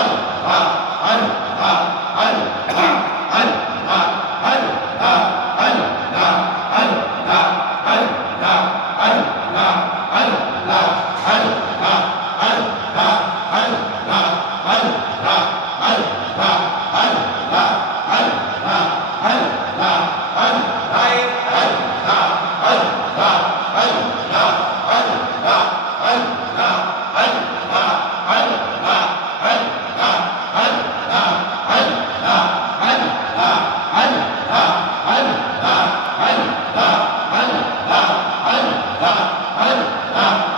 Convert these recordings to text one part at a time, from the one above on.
R la la la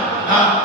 ah.